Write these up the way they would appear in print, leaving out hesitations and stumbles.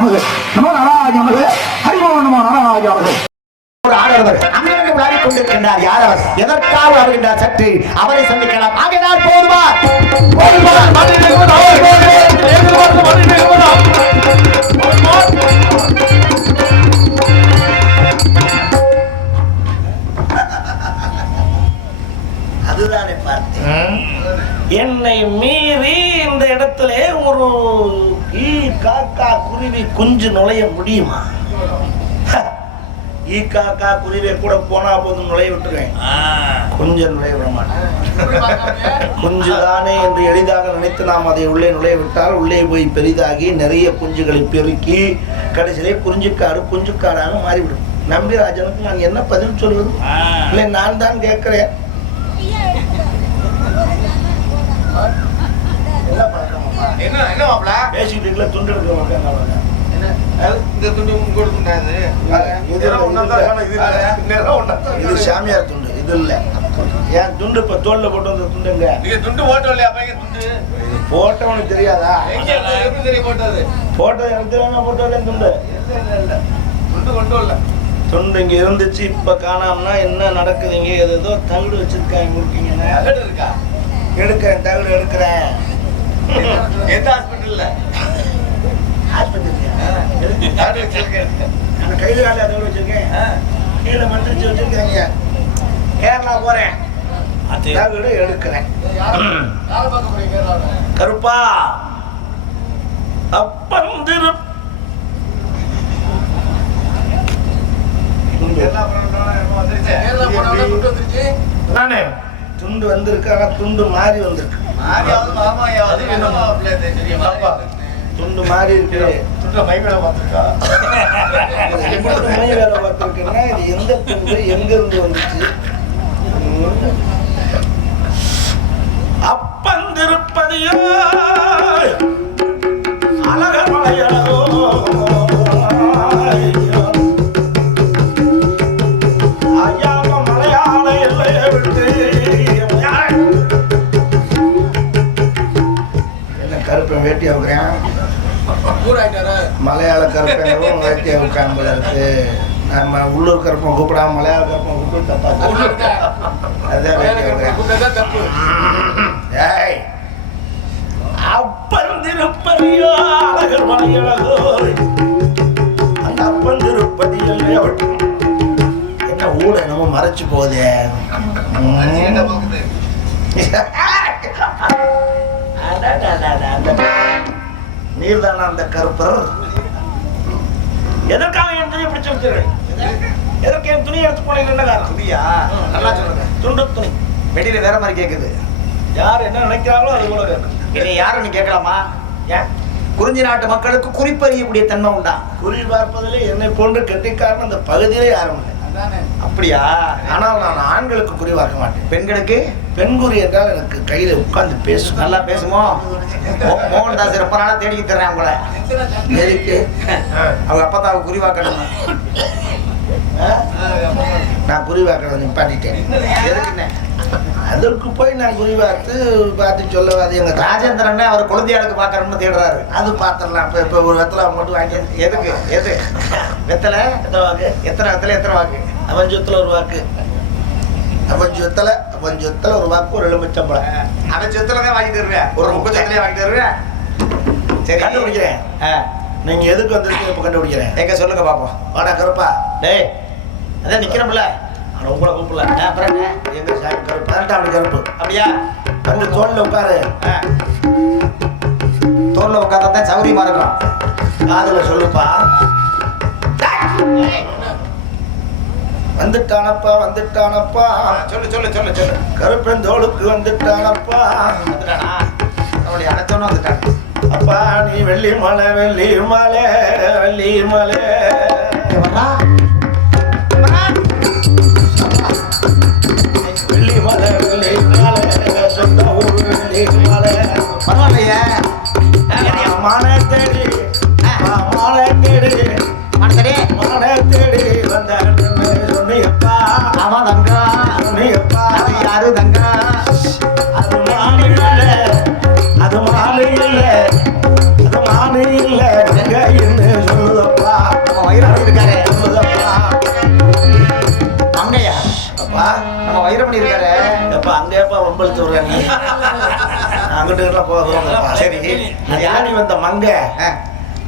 நமது நமோ நாராஜ நமது ஹரிமோ நமோ நாராஜ நமது. ஒரு ஆடவர் அங்கிருந்து விளையாடிக் கொண்டிருக்கின்றார். யார் அவர்? எதற்காக வருகின்றார்? சற்று அவரை சந்திக்கலாம். ஆகையால் போதுமா அதுதானே பார்த்தேன். என்னை மீறி இந்த இடத்துல ஒரு காக்கா குருவி குஞ்சு நுழைய முடியுமா? காக்கா குருவியை கூட போனா போதும் நுழைய விட்டுருவேன், கொஞ்சம் நுழைய விட மாட்டேன். குஞ்சு தானே என்று எளிதாக நினைத்து நாம் அதை உள்ளே நுழைய விட்டால் உள்ளே போய் பெரிதாகி நிறைய குஞ்சுகளை பெருக்கி கடைசியிலே குஞ்சுக்காடாக மாறிவிடும். நம்பிராஜனுக்கு நான் என்ன பதில் சொல்வது? இல்லை, நான் தான் கேட்கிறேன். பேசிட்டு துண்டு எடுக்க மாட்டேன். இது சாமியார் துண்டு, இது இல்ல. என் துண்டு இப்ப தோல்ல போட்டு வந்த துண்டுங்க. துண்டு போட்டவனுக்கு தெரியாதா? போட்டது எனக்கு தெரியாம போட்டது துண்டு. துண்டு இங்க இருந்துச்சு, இப்ப காணாமனா என்ன நடக்குது? இங்க ஏதோ தகுடு வச்சிருக்காங்க. முறுக்கீங்க எடுக்கிறேன், தகுடு எடுக்கிறேன். எந்த ஹாஸ்பிட்டல்ல? கையில கால அதோட வச்சிருக்கேன், கீழே மந்திரிச்சு வச்சிருக்காங்க. கேரளா போறேன், எடுக்கிறேன். கருப்பா அப்பந்திரு துண்டு வந்திருக்கு. ஆனா துண்டு மாறி வந்திருக்கு. துண்டு மாறி இருக்கு. மை வேலை பார்த்திருக்கா? மை வேலை பார்த்திருக்குன்னா இது எந்த துண்டு எங்க இருந்து வந்துச்சு? அப்பந்திருப்பதியோ அழகமலையோ ஐயாவ மலையாள எல்லையை விட்டு என்ன கருப்பை வேட்டி வைக்கிறேன். மலையாள கருப்பனும் வேட்டியை வைக்காமல இருக்கு. நம்ம உள்ளூர் கருப்பம் கூப்பிடாம மலையாள கருப்பம் கூப்பிட்டு தப்பா. அதான் அப்பந்திருப்பதியோ அழகர் மலையழகோ அந்த அப்பந்திருப்பதி என்ன ஊட நம்ம மறைச்சு போதே. நீர்தானா அந்த கருப்பர்? எதற்காக என் துணியை பிடிச்சு வச்சிருக்கேன்? எதற்கு என் துணியை எடுத்து போனீங்க? என்ன காரணம்? துணியா? நல்லா சொல்லுங்க. துண்டு துணி வெளியில வேற மாதிரி கேக்குது. யார் என்ன நினைக்கிறாங்களோ அது கூட கேட்கு. என்னை யாருன்னு கேட்கலாமா? ஏன்? குறிஞ்சி நாட்டு மக்களுக்கு குறிப்பறியக்கூடிய தன்மை உண்டா? குறி பார்ப்பதிலே என்னை போன்று கெட்டிக்காரன் அந்த பகுதியிலே யாரும் இல்லை. அப்படியா? ஆனால் நான் ஆண்களுக்கு குறி பார்க்க மாட்டேன். பெண்களுக்கு பெண்குறி என்றால் எனக்கு கையில உட்கார்ந்து பேசும். நல்லா பேசுமோ? மோகன்தாஸ் ரொம்ப நாளா தேடிக்கி தர்றேன் உங்களை. எதுக்கு? அவங்க அப்பத்தாவை குறி பார்க்கணும். நான் குறி பார்க்கறது நிப்பாட்டிட்டேன். எதுக்குன்னு? அதற்கு போய் நான் குறி பார்த்து சொல்லவாது. எங்க ராஜேந்திரன் அவர் குழந்தையாளுக்கு பார்க்கறோம்னு தேடுறாரு. அது பார்த்துடலாம். இப்போ ஒரு வெத்தலை மட்டும் வாங்கி. எதுக்கு? எது வெத்தலை? எத்தனை வாக்கு? எத்தனை வெத்தலை? எத்தனை வாக்கு? அவன் சொத்துல ஒரு வாக்கு. அவன் சொத்துல ஒரு வாக்கு, ஒரு எலுமிச்சம்பழம். அவன் சொத்துல தான் வாங்கிட்டு வருவேன். ஒரு 30 சொத்துலயே வாங்கிட்டு வருவேன். சரி, கண்டுபிடிக்கிறேன். நீங்க எதுக்கு வந்துருக்கீங்க? இப்ப கண்டுபிடிக்கிறேன். எங்க சொல்லுங்க பாப்போம். வாடா கருப்பா. டேய், அதான் நிக்கிறோம்ல. உங்களை கூப்பிடல. அப்புறம் எங்க சாமி கருப்பு? அப்படி கருப்பு. அப்படியா? வந்து தோல்ல உட்காரு. தோல்ல உட்கார்ந்தா தான் சௌரியமா இருக்கும். காதுல சொல்லுப்பா. வந்துட்டானப்பா, வந்துட்டானப்பா. சொல்லு சொல்லு சொல்லு சொல்லு. கருப்பன் தோளுக்கு வந்துட்டானப்பா. வந்துட்டானா? அவளுடைய அடைச்சோன்னு வந்துட்டான். அப்பா நீ வெள்ளி மலை, வெள்ளி மலை, வெள்ளி மலை. வெள்ளி மலை, வெள்ளி மலை, சொந்த ஊர் வெள்ளி மலை. பரவாயில்லையே. மானை தேடி, மானை தேடி, மானை தேடி வந்த சொன்னியப்பா. ஆமா தங்கா, சொன்னியப்பா. யாரு தங்கா? அது மாலை இல்லை, அது மாலை இல்லை, அது மாலை இல்லை. நம்ம வைரமணி இருக்காரு. எப்ப அங்கேப்பா ஒம்பளுத்து வருவா நீ அங்கிட்டு போதும். சரி அது யாரி வந்த மங்க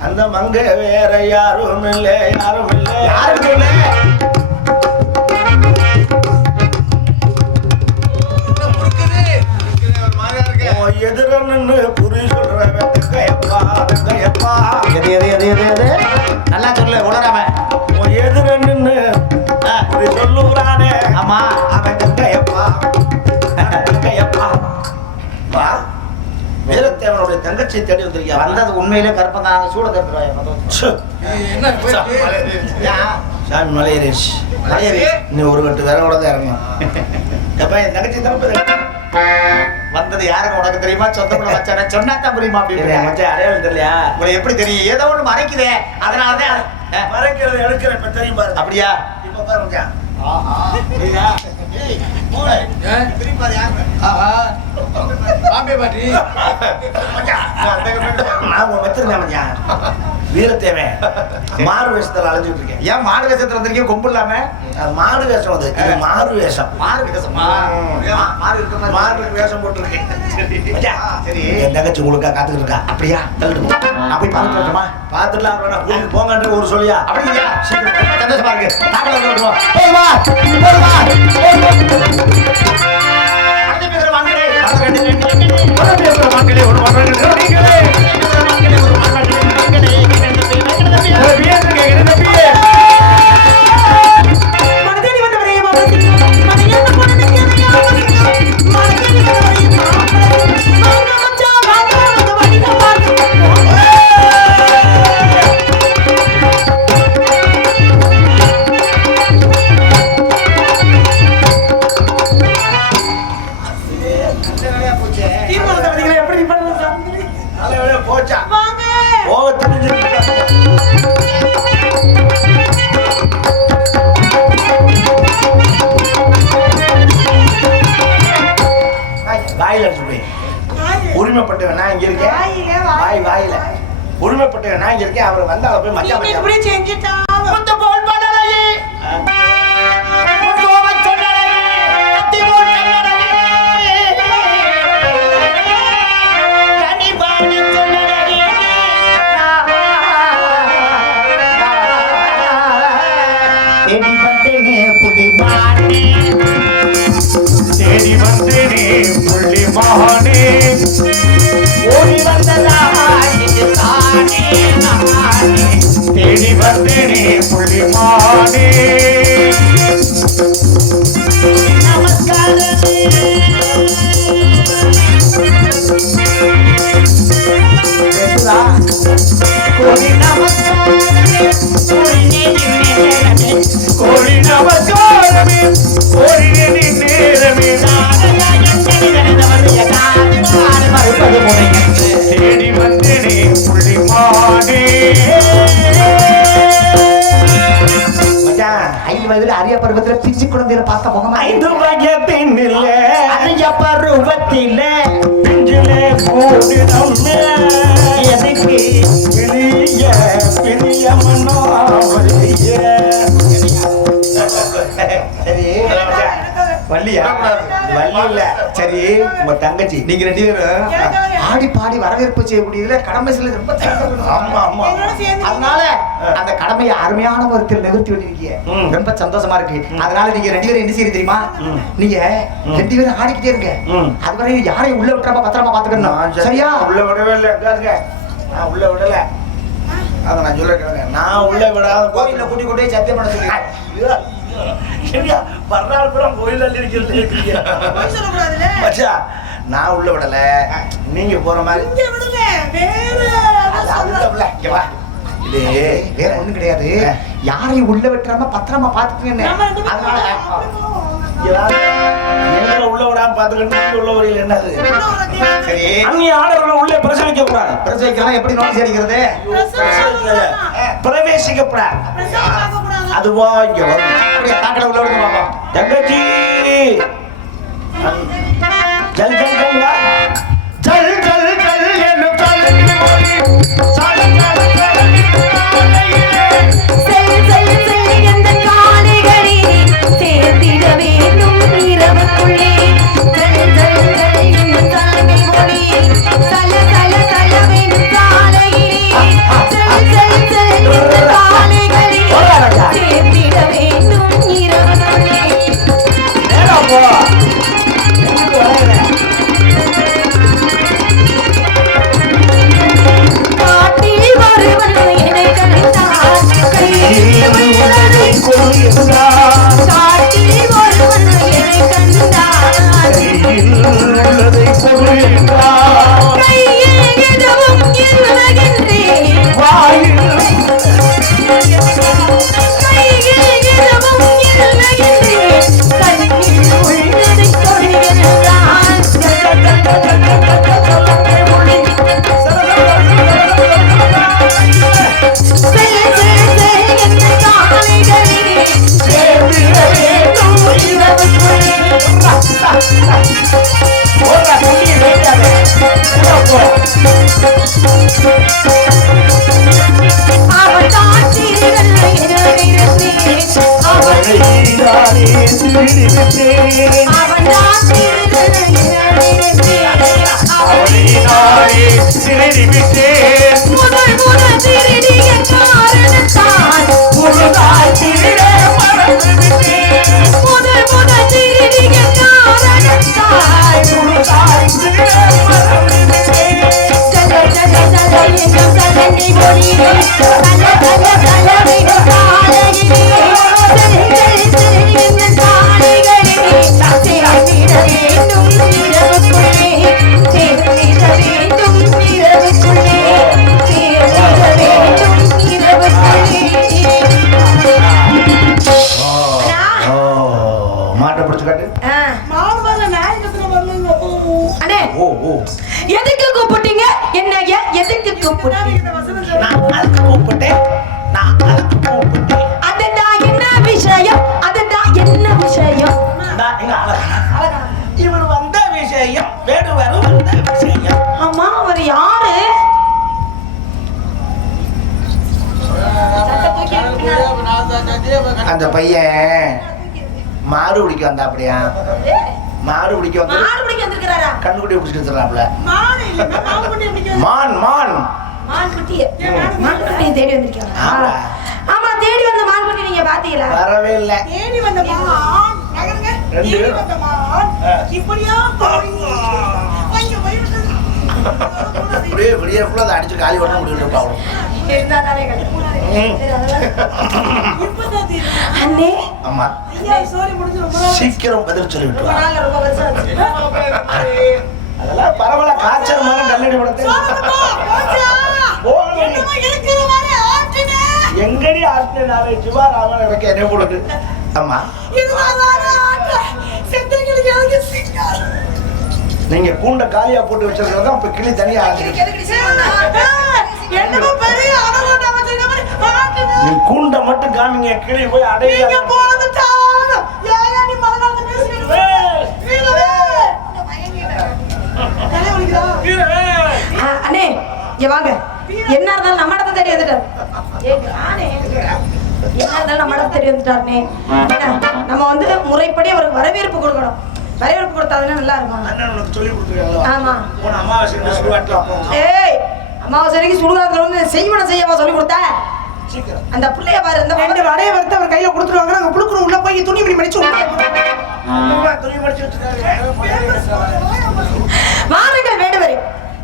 அந்த மங்க வேற யாரும் இல்லை யாரும் இல்லை யாரும் இல்லை. எதிர நின்று குறி சொல்றப்பா எது எது எது எது எது நல்லா சொல்லு உணராம. எதிர நின்று குறி சொல்லுறானே. ஆமா அவன் கங்கையப்பா கங்கையப்பா வா. வீரத்தேவனுடைய தங்கச்சி தேடி வந்திருக்கியா? வந்தது உண்மையிலே கருப்பம் தான். சூட கருப்பு சாமி மலையரேஷ் இன்னும் ஒரு கட்டு வேற கூட தான் இறங்கும். எப்ப என் தங்கச்சி தரப்பு வந்தது யாருக்கு உனக்கு தெரியுமா? சொந்தக்குள்ள வச்சானே சொன்னாதான் புரியுமா? அப்படின்னு மச்சான் அடையாளம் தெரியலையா? உங்களை எப்படி தெரியும்? ஏதோ ஒண்ணு மறைக்குதே, அதனாலதான் மறைக்கிறது எடுக்கிறேன். இப்ப தெரியும் பாரு. அப்படியா? இப்ப பாரு மச்சான். வீரத்தேவன் மாறு வேஷத்துல அலைஞ்சிட்டு இருக்கேன். ஏன் மாடு வேஷத்துல வந்திருக்கீங்க? கொம்பு இல்லாம? மாறு வேஷம் அது. இது மாறு வேஷம். மாறு வேஷமா? மாறு இருக்க மாறு வேஷம் போட்டுருக்கேன். சரி என் தங்கச்சி உங்களுக்கா காத்துக்கிட்டு இருக்கா. அப்படியா? தள்ளிட்டு அப்படி பார்த்துட்டுமா? பார்த்துலாம் கூட்டிட்டு போங்கன்ற ஒரு சொல்லியா? அப்படியா? சந்தோஷமா இருக்கு. போச்சா போக தெரிஞ்சு வாயில சொல்லி உரிமைப்பட்டவன் நான் இங்க இருக்கேன். வாய் வாயில உரிமைப்பட்டவன் நான் இங்க இருக்கேன். அவர் வந்தால போய் மச்சான் தேடி வந்தேனே புள்ளி மகனே ஓடி வந்ததா தேடி வந்தேனே புள்ளி மகனே நமஸ்காரமே கோடி நமஸ்காரமே கோடி நமஸ்காரமே கோடி நேரமே தேடி வந்தேனே புள்ளி மானே. 5 வயதுல அரிய பருவத்துல பிச்சு குழந்தையில பார்த்த முகமா 5 வயதின் அரிய பருவத்தில பிஞ்சிலே கூடிடம் எனக்கு பிரிய பிரிய மனோவலிய. சரி வள்ளியா? வள்ளி இல்ல. சரி உங்க தங்கச்சி நீங்க 2 பேரும் ஆடி பாடி வரவேற்பு செய்யக்கூடியதுல கடமை செல்ல ரொம்ப ஆமா ஆமா. அதனால அந்த கடமையை அருமையான ஒருத்தர் நிகழ்த்தி வந்திருக்கீங்க. ரொம்ப சந்தோஷமா இருக்கு. அதனால நீங்க 2 பேரும் என்ன செய்ய தெரியுமா? நீங்க 2 பேரும் ஆடிக்கிட்டே இருங்க. அதுவரை யாரையும் உள்ள விட்டுறாம பத்திரமா பாத்துக்கணும். சரியா? உள்ள விடவே இல்லை. நான் உள்ள விடல. அத நான் சொல்ல கேளுங்க. நான் உள்ள விடாத கோயில கூட்டி கொண்டு போய் சத்தியம் பண்ண சொல்லி சரியா? வர்றாள் கூட கோயில இருக்கிறீங்க. நான் உள்ள விடல. நீங்க போற மாதிரி வேற ஒண்ணும் கிடையாது. யாரையும் உள்ள விட்டுறாம பத்திரமா பாத்துக்கணும். அதனால உள்ள விடாம பாத்துக்கிட்டு உள்ள வரையில் என்னது? சரி அந்நிய ஆடவர்கள் உள்ளே பிரசவிக்க கூடாது. பிரசவிக்கலாம். எப்படி நோட்டீஸ் அடிக்கிறது? பிரவேசிக்க கூடாது. அதுவா இங்க வரும். அப்படியே தாக்கல உள்ள விடுங்க பாப்பா. தங்கச்சி ஜல் ஜல் ஜல் வா. ஜல் ஜல் ஜல் என்று தலையில் மொழி சல சல சல செல் செல் செல் என்ற காலைகளை சேர்த்திட வேண்டும். திருடி விட்டேன் அவன்தான் திருடனே. அவனை நானே திருடி விட்டேன் முதல் திருடிய காரணத்தால் முழுதாய் திருட மறந்து விட்டேன் முதல் திருடிய காரணத்தால் முழுதாய் திருட மறந்து விட்டேன் சல சல சல என்னும் சலங்கை ஒளியே சல சல சலவிடும் காலையிலே சரி என்னும் காளைகளே சேர்ந்திட வேண்டும் இரவுக்குள்ளே சேர்ந்திட வேண்டும் இரவுக்குள்ளே சேர்ந்திட வேண்டும் இரவுக்குள்ளே. மாட்டை பிடிச்சு காட்டு அண்ணே ஓ ஓ எதுக்கு கூப்பிட்டீங்க என்னையா எதுக்கு கூப்பிட்டீங்க நான் அதுக்கு கூப்பிட்டேன் நான் அதுக்கு கூப்பிட்டேன் அதுதான் என்ன விஷயம் அதுதான் என்ன விஷயம் நான் எங்க அழகா இவர் வந்த விஷயம் வேடுவர் வந்த விஷயம் ஆமா அவர் யாரு அந்த பையன் மாடு பிடிக்க வந்தா அப்படியா மாடு பிடிக்க வந்து மாடு பிடிக்க வந்திருக்கிறாரா கண்ணுக்குட்டி பிடிச்சிட்டு வந்துடுறாப்ல மாடு இல்ல மாடு பிடிக்க மான் மான் மான்குட்டியை தேடி வந்திருக்காங்க ஆமா. ஆமா தேடி வந்த மான்குட்டி நீங்க பாத்தீங்களா வரவே இல்லை தேடி வந்த மான் நகருங்க ரெண்டு. தேடி வந்த மான் இப்படியா அப்படியே விடிய ஃபுல்லாக அதை அடிச்சு காலி பண்ண முடியும் அவ்வளோ அண்ணே ஆமா சீக்கிரம் பதில் சொல்லிவிட்டு வா. ரொம்ப வருஷம் ஆச்சு. அதெல்லாம் பரவாயில்ல காய்ச்சல் மாதிரி கல்லடி படத்தை எங்கடி ஆட்டு நாளை சிவாராமன் எனக்கு என்ன போடுது ஆமா நீங்க கூண்ட காலியா போட்டு வச்சிருக்கிறது அப்ப கிளி தனியா ஆச்சு நீ கூண்ட மட்டும் காமிங்க கிளி போய் அடைய அண்ணே இங்க வாங்க என்ன இருந்தாலும் நம்ம இடத்த தேடி வந்துட்டார் என்ன இருந்தாலும் நம்ம இடத்த தேடி வந்துட்டாருனே நம்ம வந்து முறைப்படி அவருக்கு வரவேற்பு கொடுக்கணும் வரவேற்பு கொடுத்தாதுன்னா நல்லா இருக்கும் அண்ணன் உனக்கு சொல்லி கொடுத்துருக்காங்களா ஆமா போன அமாவாசை சுடுகாட்டுல அப்போ ஏய் அமாவாசைக்கு சுடுகாட்டுல வந்து செய்வன செய்யவா சொல்லி கொடுத்த சீக்கிரம் அந்த பிள்ளைய பாரு இந்த ரெண்டு வடைய வறுத்து அவர் கையில கொடுத்துருவாங்க நாங்க புழுக்குற உள்ள போய் துணி மணி மடிச்சு துணி மடிச்சு வச்சுருக்காங்க வாருங்கள் வேண்டுவரே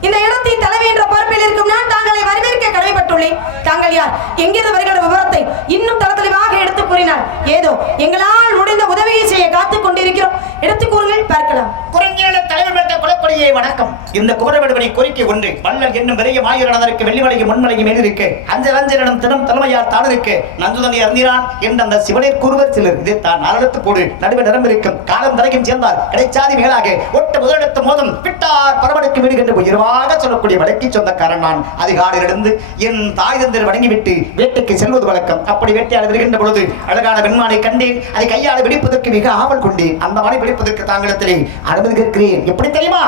இந்த இடத்தின் தலைவி என்ற பொறுப்பில் இருக்கும் நான் தாங்களை வரவேற்க கடமைப்பட்டுள்ளேன் தாங்கள் யார் எங்கிருந்து வருகிற விவரத்தை இன்னும் தளத்தெளிவாக எடுத்து கூறினார் ஏதோ எங்களால் முடிந்த உதவியை செய்ய காத்துக் கொண்டிருக்கிறோம் எடுத்து கூறுங்கள் பார்க்கலாம் குறிஞ்சில தலைவர் பெற்ற குலப்படியை வணக்கம் இந்த குமரவெடுவனை கோரிக்கை கொண்டு வள்ளல் என்னும் பெரிய மாயூரனதற்கு வெள்ளிமலையும் மண்மலையும் மேலிருக்கு அஞ்சல் அஞ்சலிடம் தினம் தலைமையார் தான் இருக்கு நஞ்சுதனை அறிந்திரான் என்ற அந்த சிவனிற் கூறுவர் சிலர் இதை தான் நாளெடுத்து போடு நடுவே நிறம் இருக்கும் காலம் தலைக்கும் சேர்ந்தார் கிடைச்சாதி மேலாக ஒட்டு முதலெடுத்து மோதம் விட்டார் பரவடுக்கு விடுகின்ற உயர்வாக சொல்லக்கூடிய வழக்கை சொந்தக்காரன் நான் அதிகாரியிலிருந்து என் தாய் தந்தர் வணங்கிவிட்டு வேட்டைக்கு செல்வது வழக்கம் அப்படி வேட்டையாட வருகின்ற பொழுது அழகான வெண்மானை கண்டேன் அதை கையாள வெடிப்பதற்கு மிக ஆவல் கொண்டேன் அந்த மானை வெடிப்பதற்கு தாங்களிடத்திலே அனுமதி கேட்கிறேன் எப்படி தெரியுமா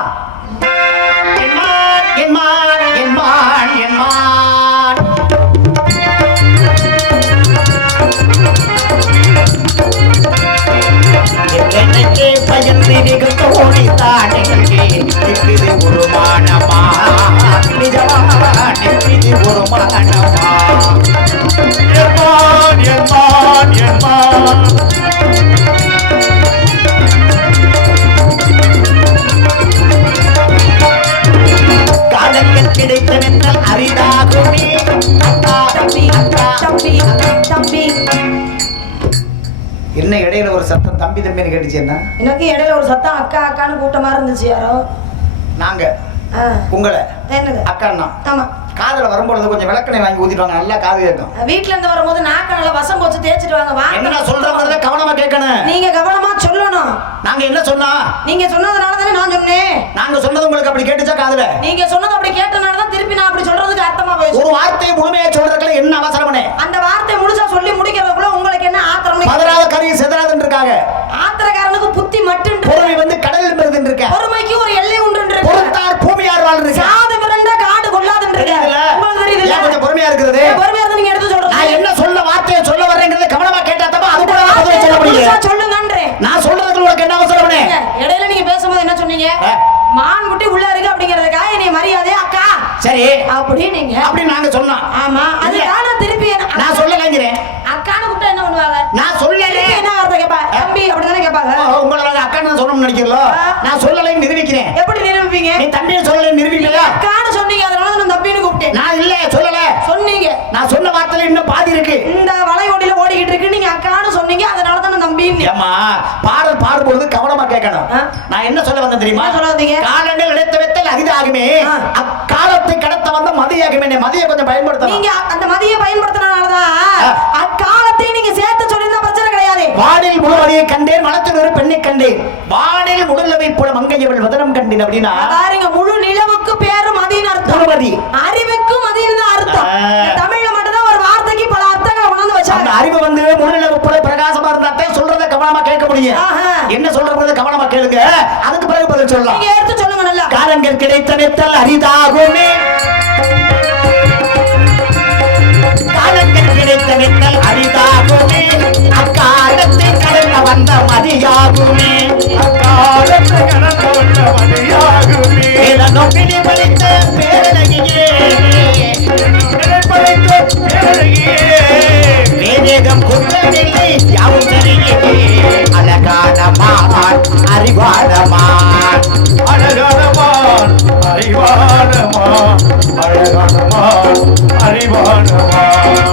என்மான் என்மான் என்மான் என்மான் என்னைக்கே பயந்து நிகழ்த்தோடி தானே நிற்குது ஒரு மானமா நிஜமா நிற்குது ஒரு மானமா என்மான் என்மான் என்மான் காலங்கள் கிடைத்தவென்றால் அரிதாகுமே அக்கா தம்பி அக்கா தம்பி தம்பி என்ன இடையில ஒரு சத்தம் தம்பி தம்பின்னு கேட்டுச்சு என்ன எனக்கு இடையில ஒரு சத்தம் அக்கா அக்கான்னு கூட்டமா இருந்துச்சு யாரோ நாங்க ஆ, உங்களை என்னங்க அக்கான்னா ஆமா காதுல வரும்பொழுது கொஞ்சம் விளக்கணை வாங்கி ஊத்திடுவாங்க நல்லா காது கேட்கும் வீட்ல இருந்து வரும்போது நாக்க நல்லா வசம் போச்சு தேய்ச்சிட்டு வாங்க என்ன வாங்க சொல்றத கவனமா கேட்கணும் நீங்க கவனமா சொல்லணும் நாங்க என்ன சொன்னா நீங்க சொன்னதுனால தானே நான் சொன்னேன் நாங்க சொன்னது உங்களுக்கு அப்படி கேட்டுச்சா காதுல நீங்க சொன்னது அப்படி கேட்டனால தான் திருப்பி நான் அப்படி சொல்றதுக்கு அர்த்தமா போயிடுச்சு ஒரு வார்த்தையை முழுமையா சொல்றதுல என்ன அவசரமனே அந்த வார்த்தை முழுசா சொல்லி முடிக்கிறதுக்குள்ள உங்களுக்கு என்ன ஆத்திரம் பதறாத கரையை செதறாதுன்னு இருக்காங்க ஆத்திரக்காரனுக்கு புத்தி மட்டும் பொறுமை வந்து கடலில் மருதுன்னு இருக்க பொறுமைக்கு ஒரு எல்லை உண்டு பொறுத்தார் பூமியார் வாழ் சாது பிறந்த காடு கொள்ளாதுன்னு இருக்கு உங்களுக்கு தெரியுதுல்ல? ஏன் கொஞ்சம் பொறுமையா இருக்கிறது பொறுமையா இருந்து நீங்க எடுத்து நான் சொல்றீங்க என்ன சொல்ல வார்த்தையை சொல்ல வர்றேங்கிறத கவனமா கேட்டா தப்பா அது கூட நான் பதில் சொல்ல முடியும் முழுசா சொல்லுங்கன்றேன் மான்குட்டி உள்ள இருக்கு அப்படிங்கறதுக்காக என்னை மரியாதை அக்கா சரி அப்படி நீங்க அப்படி நாங்க சொன்னோம். ஆமா அதுக்காக திருப்பி நான் சொல்லலைங்கிறேன். அக்கான்னு கூப்பிட்டா என்ன பண்ணுவாங்க? நான் சொல்லல. என்ன வார்த்தை கேப்பா? தம்பி அப்படிதானே கேட்பாங்க. உங்களை நாங்க அக்கான்னு சொல்லணும்னு நினைக்கிறீங்களோ? நான் சொல்லலைன்னு நிரூபிக்கிறேன். எப்படி நிரூபிப்பீங்க? நீ தம்பின்னு சொல்லலைன்னு நிரூபிக்கலையா? அக்கான்னு சொன்னீங்க, அதனால நான் தம்பின்னு கூப்பிட்டேன். நான் இல்ல சொல்லல. சொன்னீங்க. நான் சொன்ன வார்த்தையில இன்னும் பாதி இருக்கு. இந்த வளையோடியில ஓடிக்கிட்டு இருக்கு, நீங்க அக்கான்னு சொன்னீங்க, அதனால தான் நான் தம்பின்னு. ஏம்மா பாடல் பாடும்போது கவனமா கேட்கணும். நான் என்ன சொல்ல வந்தேன் தெரியுமா? என்ன சொல்ல வந்தீங்க? காலங்கள் இழைத்த வெத்தல் அரிதாகுமே, அக்காலத்தை கடத்த வந்த மதியாகுமே. மதியை கொஞ்சம் பயன்படுத்தணும். நீங்க அந்த மதியை பயன்படுத்தினாலதான் அக்காலத்தை நீங்க சேர்த்து சொல்லியிருந்தா பிரச்சனை கிடையாது. வானில் முழுவதையை கண்டேன், மனத்தில் ஒரு பெண்ணை கண்டேன், வானில் முழுலவை போல மங்கையவள் வதனம் கண்டேன். அப்படின்னா பாருங்க, முழு நிலவுக்கு பேரு மதின்னு அர்த்தம். முழுமதி அறிவுக்கு மதின்னு அர்த்தம். தமிழ்ல மட்டும்தான் ஒரு வார்த்தைக்கு பல அர்த்தங்களை உணர்ந்து வச்சாங்க. அந்த அறிவு வந்து முழுநிலவு போல பிரகாசமா இருந்தாத்தான் சொல்றத கவனமா கேட்க முடியும். என்ன சொல்றது கவனமா கேளுங்க, அதுக்கு பிறகு பதில் சொல்லலாம். நீங்க எடுத்து சொல்லுங்க நல்லா. காலங்கள் கிடைத்த வெத்தல் அரிதாகுமே, காலங்கள் கிடைத்த வெத்தல் அரிதாகுமே, அக்காலத்தை கடந்த வந்த மதியாகுமே, அக்காலத்தை கடந்த வந்த மதியாகுமே, நொப்பினி பறித்த பேரழகியே, படைத்த பேரழகியே, வேதேகம் குற்றமில்லை யாவும் சரியே, அழகானமான் அறிவானமான், அழகானமான் அறிவானமான், அழகானமான் அறிவானமான்.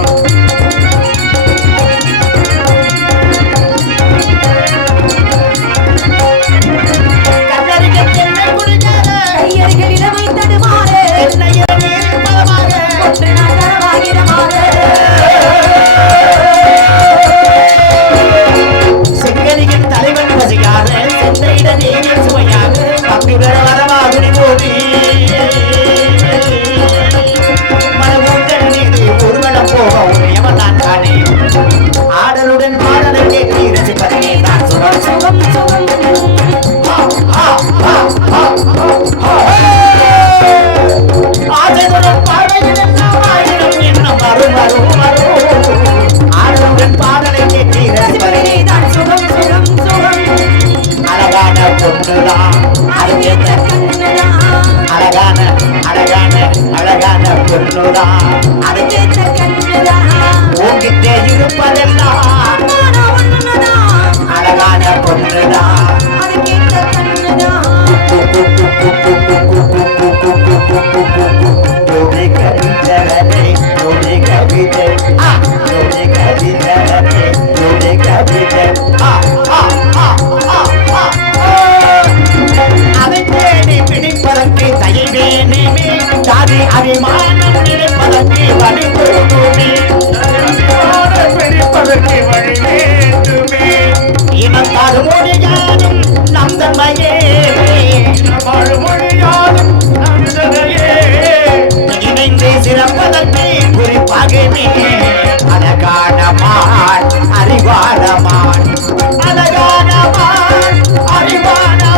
கண்ணறிஞர் என்னை முடிக்காத கையறிகள் இளமை தடுமாறு என்னை நீர் பதமாக ஒன்று நாள் தரவாகிறமாறு செங்கனியின் தலைவன் பசியாக சென்னையிட தேவியின் சுவையாக பங்கு பெற வரவாகுடி போதி மனமூட்டல் மீது ஒருவனம் போக உரியவன் நான் தானே, ஆடலுடன் பாடலை கேட்டு ரசிப்பதே நான் சுகம் சுகம் சுகம் ஆசைகளுடன் பார்வையில் எல்லாம் ஆயிரம் எண்ணம் வரும் வரும் வரும், ஆடலுடன் பாடலை கேட்டு ரசிப்பதே தான் சுகம் சுகம் சுகம் அழகான பொண்ணுதான் அறிஞர் கண்ணுதான் அழகான அழகான அழகான பொண்ணுதான் அறிஞர் கண்ணுதான் உன்கிட்டே இருப்பதெல்லாம் ஒண்ணுதான் அழகான பொண்ணுதான். அறிஞர் கண்ணுதான் ஜோடி கவிதரே ஜோடி கவிதை, ஜோடி கவிதரே ஜோடி கவிதை, அதை தேடி பிடிப்பதற்கு தயவேனே, ஜாதி அபிமானம் நினைப்பதற்கு வழி போதுமே, பிடிப்பதற்கு வழி வேண்டுமே, இனத்தாறு மொழியானும் நம் தன்மையே, மொழியாலும் நந்தனையே, இணைந்து சிறப்பதற்கு குறிப்பாகவே அழகானமான் அறிவானமான், அழகானமான் அறிவானமான்.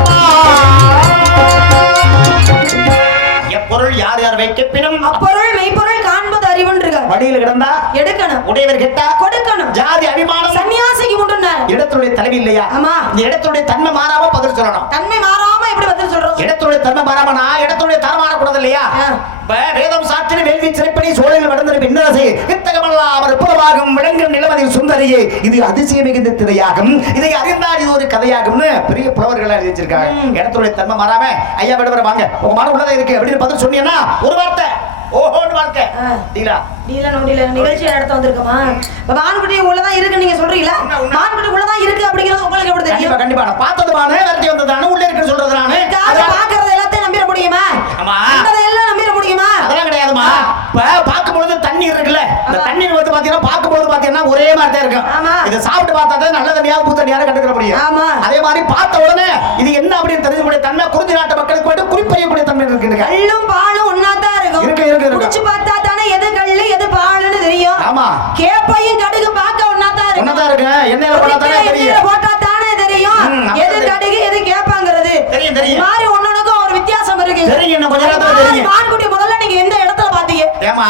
எப்பொருள் யார் யார் வைக்கப்பினும் அப்பொருள் மெய்ப்பொருள் காண்பது அறிவுன்னு இருக்காங்க. வழியில் கிடந்தா எடுக்கணும், உடையவர் கெட்டா கொடுக்கணும். ஜாதி அபிமானம் சன்னியாசிக்கு உண்டுன்னா இடத்துடைய தலைவி இல்லையா? ஆமா. இந்த இடத்துடைய தன்மை மாறாம பதில் சொல்லணும். தன்மை மாறாம எப்படி பதில் சொல்றோம்? இடத்துடைய தன்மை மாறாமனா இடத்துடைய தரம் மாறக்கூடாது இல்லையா? இப்ப வேதம் சாற்றின வேள்வி சிறைப்படி சோழர்கள் வடந்திருப்பு இன்னரசே வித்தகமல்லாம் அவர் புறமாகும் விளங்கும் நிலமதில் சுந்தரியே, இது அதிசய மிகுந்த திரையாகும், இதை அறிந்தால் இது ஒரு கதையாகும்னு பெரிய புலவர்கள் எழுதி வச்சிருக்காங்க. இடத்துடைய தன்மை மாறாம ஐயா விடவர வாங்க உங்க மனம் உள்ளதா இருக்கு அப்படின்னு பதில் சொன்னீங்கன்னா ஒரு வார்த்தை ஓஹோன்னு வாழ்க்கை டீலா டீலா நோடில நிகழ்ச்சி நடத்த வந்திருக்கோமா? இப்ப மான்குட்டி உள்ளதான் இருக்கு நீங்க சொல்றீங்களா? மான்குட்டி உள்ளதான் இருக்கு அப்படிங்கிறது உங்களுக்கு எப்படி தெரியும்? கண்டிப்பா கண்டிப்பா நான் பார்த்ததுமான வரட்டி வந்ததான உள்ள இருக்கு சொல்றதுனானே பாக்குறது எல்லாத்தையும் நம்பிட முடியுமா? ஆமா எல்லாம் நம்பிட முடியுமா? அதெல்லாம் கிடையாதுமா. இப்ப பார்க்கும்போது தண்ணீர் இருக்குல்ல, இந்த தண்ணீர் வந்து பாத்தீங்கன்னா பார்க்கும்போது பாத்தீங்கன்னா ஒரே மாதிரி தான் இருக்கும். ஆமா. இதை சாப்பிட்டு பார்த்தா தான் நல்ல தண்ணியா உப்பு தண்ணியா கண்டுக்கிற முடியும். ஆமா. அதே மாதிரி பார்த்த உடனே இது என்ன அப்படின்னு தெரிஞ்சக்கூடிய தன்மை குறிஞ்சி நாட்டு மக்களுக்கு போயிட்டு குறிப்பறியக்கூடிய தன்மை இருக்கு. கல்லும் பாலும் ஒன்னாதான் இருக்கும். இருக்கு குடிச்சு பார்த்தா தானே எது கல்லு எது பாலுன்னு தெரியும். ஆமா. கேப்பையும் கடுகு பார்க்க ஒன்னாதான் இருக்கும். ஒன்னாதான் இருக்கு. எண்ணெயில போட்டா தானே தெரியும். போட்டா தானே தெரியும் எது கடுகு எது கேப்பாங்கிறது. தெரியும் தெரியும். மாதிரி ஒன்னொன்னுக்கும் ஒரு வித்தியாசம் இருக்கு. தெரியும், என்ன கொஞ்ச நேரத்துல தெரியும். மான்குட்டி முதல்ல நீங்க எந்த இடத்துல பாத்தீங்க? ஏமா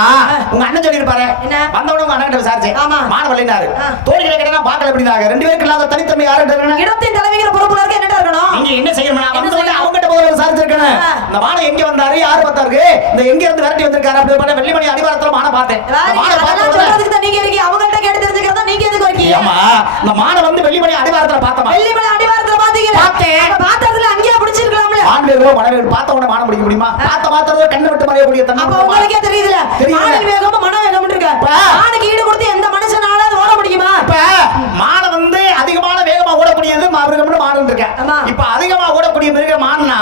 உங்க அண்ணன் சொல்லிருப்பாரு என்ன? வந்தவன உங்க அண்ணன் விசாரிச்சேன் ஆமா. மான வல்லினாரு ஆ. தோழிகளை கேட்டா பார்க்கல எப்படினாங்க ரெண்டு பேருக்கு இல்லாத தனித்தன்மை யாருன்னு இருக்கணும் இடத்தின் தலைவிங்கிற பொறுப்புல இருக்க என்னடா இருக்கணும் நீங்க என்ன செய்யணும் நான் என்ன வந்தவனே செய்யணும்? அவங்க கிட்ட முதல்ல விசாரிச்சிருக்கணும் ஆ. இந்த மான எங்க வந்தாரு யாரு பார்த்தாரு இந்த எங்க இருந்து விரட்டி வந்திருக்காரு அப்படி பண்ண வெள்ளிமணி அடிவாரத்துல மான பார்த்தேன் இந்த மான அதெல்லாம் பார்த்த சொல்றதுக்கு தான் நீங்க இருக்கீங்க அவங்கள்ட்ட கேட்டு தெரிஞ்சுக்கிறதா நீங்க எதுக்கு இருக்கீங்க ஏமா இந்த மான வந்து வெள்ளிமணி அடிவாரத்துல பார்த்தமா வெள்ளிமலை அடிவாரத்துல பாத்தீங்க பார்த்தேன். பார்த்ததுல அங்கேயே பிடிச்சிருக்கலாம்ல மாண்பேகோ மனவேகோ பார்த்த உடனே மான பிடிக்க முடியுமா பார்த்த மாத்திரமே கண்ணு விட்டு மறையக்கூடிய அப்ப தன்மை உங்களுக்கே தெரியுதுல தெரியுதுல. மானின் வேகம் மன வேகம் இருக்கு அப்ப. ஆணுக்கு ஈடு கொடுத்து எந்த மனுஷனால அது ஓட முடியுமா இப்ப மான வந்து அதிகமான வேகமா ஓடக்கூடியது மிருகம்னு மாடுன்னு இருக்கேன் ஆமா. இப்ப அதிகமா ஓடக்கூடிய மிருகம் மான்னா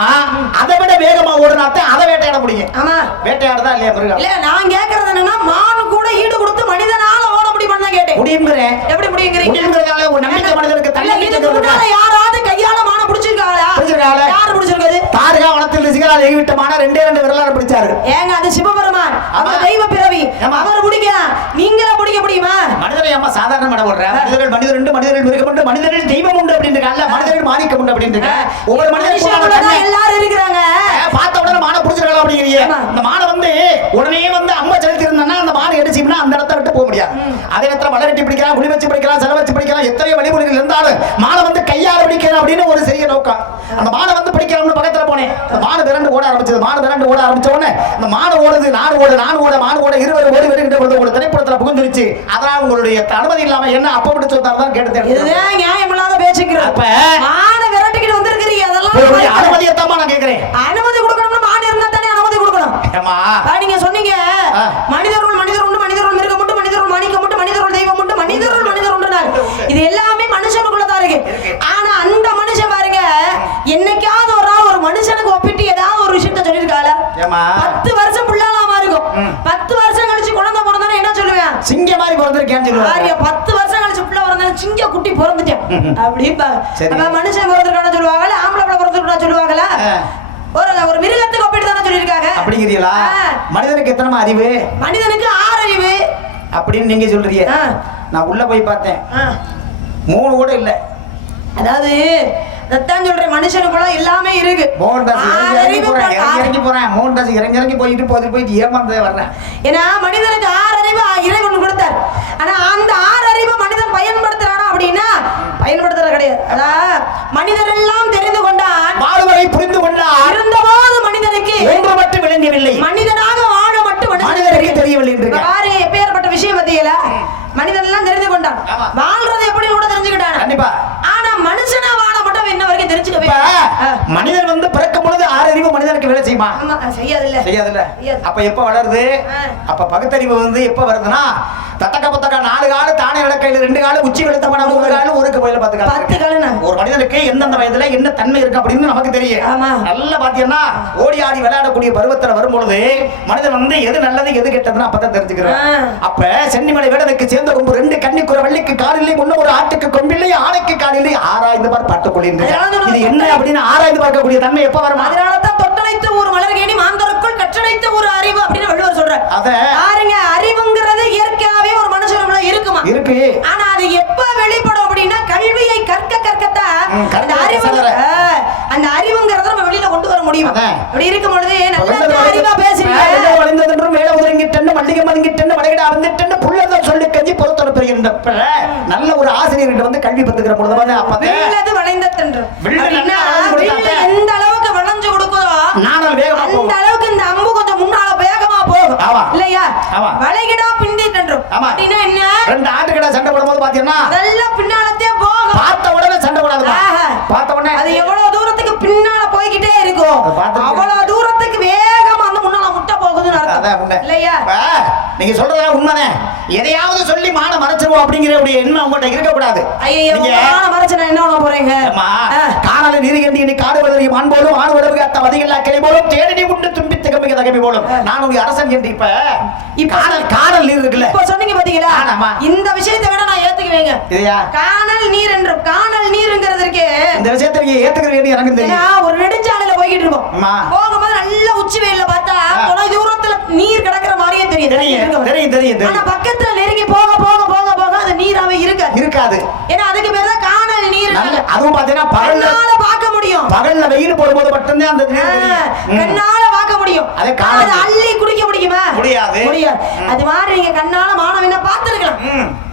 அதை விட வேகமா ஓடுனாத்தான் அதை வேட்டையாட முடியும் ஆமா வேட்டையாடுதா இல்லையா மிருகம் இல்ல நான் கேக்குறது என்னன்னா மானு கூட ஈடு கொடுத்து மனிதனால ஓட முடியுமான்னு தான் கேட்டேன் முடியுங்கிறேன் எப்படி முடியுங்கிறீங்க முடியுங்கிறதால ஒரு நம்பிக்கை மனிதனுக்கு இல்ல தன்னம்பிக்கை இதுக்கு முன்னால யாராவது கையால மான பிடிச்சிருக்காங்களா பிடிச்சிருக்காங்களா? யாரு பிடிச்சிருக்காது தாருகா வனத்தில் ரிசிகரால் எகிவிட்ட மான ரெண்டே ரெண்டு விரலால பிடிச்சாரு ஏங்க அது சிவபெருமான் அந்த ஆமா. தெய்வ பிறவி ஆமா. அவர் பிடிக்கலாம் நீங்களே பிடிக்க முடியுமா மனிதரை அம்மா சாதாரண மட போடுற மனிதர்கள் உண்டு மனிதர்கள் மிருகம் உண்டு மனிதர்கள் தெய்வம் உண்டு அப்படின்னு இருக்காங்க மனிதர்கள் மாணிக்கம் உண்டு அப்படின்னு இருக்க ஒவ்வொரு மனுஷங்களதான் எல்லாரும் இருக்கிறாங்க பார்த்த உடனே மான பிடிச்சிருக்கலாம் அப்படிங்கிறீங்க ஆமா. இந்த மான வந்து உடனே வந்து அம்மா செலுத்தி இருந்தா அந்த மான அடிச்சுன்னா அந்த இடத்த விட்டு போக முடியாது அதே நேரத்தில் வளரட்டி பிடிக்கலாம் குடி வச்சு பிடிக்கலாம் செல வச்சு பிடிக்கலாம் எத்தனையோ வழிமுறைகள் இருந்தாலும் மானை வந்து கையால பிடிக்கலாம் அப்படின்னு ஒரு சிறிய நோக்கம் அந்த மானை வந்து பிடிக்கலாம்னு பக்கத்துல போனேன் அந்த மாடு விரண்டு ஓட ஆரம்பிச்சது மாடு விரண்டு ஓட ஆரம்பிச்ச உடனே இந்த மாடு ஓடுது நான் ஓட மாடு ஓட இருவர் ஓடி வருகின்ற பொழுது ஒரு திரைப்படத்துல புகுந்துருச்சு அதனால உங்களுடைய அனுமதி இல்லாம என்ன அப்ப பிடிச்சு வந்தால்தான் கேட்டு இதுதான் நியாயம் இல்லாத பேச்சுக்கிறோம் அப்ப மான விரட்டிக்கிட்டு வந்திருக்கிறீங்க அதெல்லாம் அனுமதியத்தாமா நான் கேட்கிறேன் அனுமதி கொடுக்கணும்னா மாடு இருந்தா தானே அனுமதி கொடுக்கணும் ஏமா நீங்க சொன்னீங்க ஆ. மனிதர்கள் மனிதர் உண்டு மனிதர்கள் மிருகம் உண்டு மனிதர்கள் மாணிக்கம் உண்டு மனிதர்கள் தெய்வம் உண்டு மனிதர்கள் மனிதர் உண்டுனாங்க இது எல்லாமே மனுஷனுக்குள்ளதான் இருக்கு ஆனா அந்த மனுஷன் பாருங்க என்னைக்காவது ஒரு நாள் ஒரு மனுஷனுக்கு ஒப்பிட்டு ஏதாவது ஒரு விஷயத்த சொல்லியிருக்காள ஏமா 10 வருஷம் புள்ளாலாமா இருக்கும் 10 வருஷம் கழிச்சு குழந்தை பிறந்தானே என்ன சொல்லுவேன் சிங்க மாதிரி பிறந்திருக்கேன்னு சொல்லுவாங்க 10 வருஷம் கழிச்சு புள்ள பிறந்தா சிங்க குட்டி பிறந்துட்டேன் அப்படிப்பா சரி. அப்ப மனுஷன் பிறந்திருக்கான சொல்லுவாங்கல்ல ஆம்பளை பிள்ளை பிறந்திருக்கா சொல்லுவாங்களா ஒரு மிருகத்துக்கு ஒப்பிட்டு தானே சொல்லியிருக்காங்க அப்படிங்கிறீங்களா மனிதனுக்கு எத்தனை அறிவு மனிதனுக்கு 6 அறிவு அப்படின்னு நீங்க சொல்றீங்க ஆ. நான் உள்ள போய் பார்த்தேன் ஆ. 3 கூட இல்ல அதாவது அதான் சொல்றேன் மனுஷனுக்குள்ள எல்லாமே இருக்கு மோகன்தாஸ் ஆறு அறிவு இறங்கி போறேன் மோகன்தாஸ் இறங்கி போயிட்டு ஏமாந்தே வர்றேன் ஏன்னா மனிதனுக்கு 6 அறிவு இறைவன் கொடுத்தார் ஆனா அந்த 6 அறிவு மனிதன் பயன்படுத்துறானா அப்படின்னா பயன்படுத்துறது கிடையாது அதான் மனிதர் எல்லாம் தெரிந்து கொண்டான் வாழ்வரை புரிந்து கொண்டார் இருந்தபோது மனிதனுக்கு ஒன்று மட்டும் விளங்கவில்லை மனிதனாக வாழ மட்டும் மனிதனுக்கு தெரியவில்லை என்று பாரு எப்பேற்பட்ட விஷயம் பத்தியல மனிதன் எல்லாம் தெரிந்து கொண்டான் ஆமா. வாழ்றது எப்படி கூட தெரிஞ்சுக்கிட்டான் கண்டிப்பா ஆனா மனுஷனா வாழ மட்டும் இன்ன வரைக்கும் தெரிஞ்சுக்கவே இப்ப மனிதன் வந்து பிறக்கும் பொழுது 6 அறிவு மனிதனுக்கு வேலை செய்யுமா ஆமா செய்யாதுல்ல செய்யாதுல்ல செய்யாது. அப்ப எப்ப வளருது ஆ. அப்ப பகுத்தறிவு வந்து எப்ப வருதுன்னா தத்தக்க புத்தக்க 4 காலு தானே நடக்கையில 2 காலு உச்சி வெளுத்தமான 3 காலு ஊருக்கு போயில 10 காலு 10 காலுனா ஒரு மனிதனுக்கு எந்தெந்த வயதுல என்ன தன்மை இருக்கு அப்படின்னு நமக்கு தெரியும் ஆமா. நல்ல பாத்தீங்கன்னா ஓடி ஆடி விளையாடக்கூடிய பருவத்துல வரும்பொழுது மனிதன் வந்து எது நல்லது எது கெட்டதுன்னு அப்பதான் தெரிஞ்சுக்கிறான் ஆ. அப்ப சென்னிமலை வேடனுக்கு சேர்ந்த கொம்பு 2 கண்ணிக்குற வள்ளிக்கு காலில்லை முன்ன ஒரு ஆட்டுக்கு கொம்பில்லை ஆணைக்கு காலில்லை ஆராய்ந்து பார் பாட்டுக்கொள்ளின் இது என்ன அப்படின்னு ஆராய்ந்து பார்க்கக்கூடிய தன்மை எப்ப வரும் அதனாலதான் தொட்டனைத்த ஒரு மலர்கேணி மாந்தருக்குள் கற்றடைத்த ஒரு அறிவு அப்படின்னு வள்ளுவர் சொல்றார் அத பாருங்க அறிவுங்கிறது இயற்கையாவே ஒரு மனுஷனுக்குள்ள இருக்குமா இருக்கு ஆனா அது எப்ப வெளிப்படும் அப்படின்னா கல்வியை கற்கத்தான் அந்த அறிவு அந்த அறிவுங்கிறத நம்ம வெளியில கொண்டு வர முடியும் அப்படி இருக்கும் பொழுது நல்ல அறிவா பேசுறீங்க வளைந்ததென்றும் மேல உதறிங்கிட்டு மல்லிகை மதிங்கிட்டு வடகிட வந்துட்டு புள்ளத சொல்லி கஞ்சி பொறுத்தொரு பெறுகின்ற நல்ல ஒரு ஆசிரியர்கிட்ட வந்து கல்வி பத்துக்கிற பொழுது வந்து அப்ப வில்லது வளைந்ததென்று வில்லு எந்த அளவுக்கு வளைஞ்சு கொடுக்குதோ நானல் வேகமா அந்த அளவுக்கு இந்த அம்பு கொஞ்சம் முன்னால வேகமா போகும் ஆமா. இல்லையா ஆமா. வளைகிடா பிந்தி தன்றும் ஆமா. அப்படின்னா என்ன 2 ஆட்டுக்கிட்ட சண்டை போடும்போது பாத்தீங்கன்னா அதெல்லாம் பின்னாலத்தே போகும் பார்த்த உடனே சண்டை போடாது ஆஹா. பார்த்த உடனே அது எவ்வளவு தூரத்துக்கு பின்னால போய்கிட்டே இருக்கும் அது பார்த்திருக்கேன். அவ்வளவு தூரத்துக்கு வேகமா அந்த முன்னால முட்டை போகுதுன்னு அதான் அர்த்தம் உண்மை. இல்லையா இப்ப நீங்க சொல்றதா உண்மைதான் எதையாவது சொல்லி மான மறைச்சிருவோம் அப்படிங்கிற ஒரு எண்ணம் உங்கள்கிட்ட இருக்க கூடாது ஐயோ மறைச்சு நான் என்ன பண்ண போறேங்க காணல நீரிகண்டி நீ காடு வளரி மான் போலும் ஆடு வளர்வு அத்த வதிகளா கிளை போலும் தேடி உண்டு தும்பி திகமிக தகவி போலும் நான் உங்க அரசன் என்று இப்ப காணல் நீர் இருக்குல்ல இப்ப சொன்னீங்க பாத்தீங்களா ஆமா. இந்த விஷயத்தை விட நான் ஏத்துக்குவேங்க இல்லையா காணல் நீர் என்றும் காணல் நீருங்கிறது இருக்கே இந்த விஷயத்தை நீங்க ஏத்துக்கிறீங்க எனக்கு தெரியும் ஒரு நெடுஞ்சாலையில போய்கிட்டு இருக்கோம் ஆமா. போகும்போது நல்ல உச்சி வெயில்ல பார்த்தா தொலை தூரத்துல நீர் கிடக்குற மாதிரியே தெரியும் தெரியும் ஆனா பக்கத்துல நெருங்கி போக போக போக போக அது நீராவே இருக்காது ஏன்னா அதுக்கு பேர் தான் காணல் நீர் அதுவும் பாத்தீங்கன்னா கண்ணால பார்க்க முடியும் பகல்ல வெயில் போடும்போது மட்டும்தான் அந்த நீர் தெரியும் கண்ணால பார்க்க முடியும் முடியும். அதே ஆனா காரணம். அதை அள்ளி குடிக்க முடியுமா? முடியாது. முடியாது. அது மாதிரி நீங்க கண்ணால மானவன பார்த்திருக்கலாம்.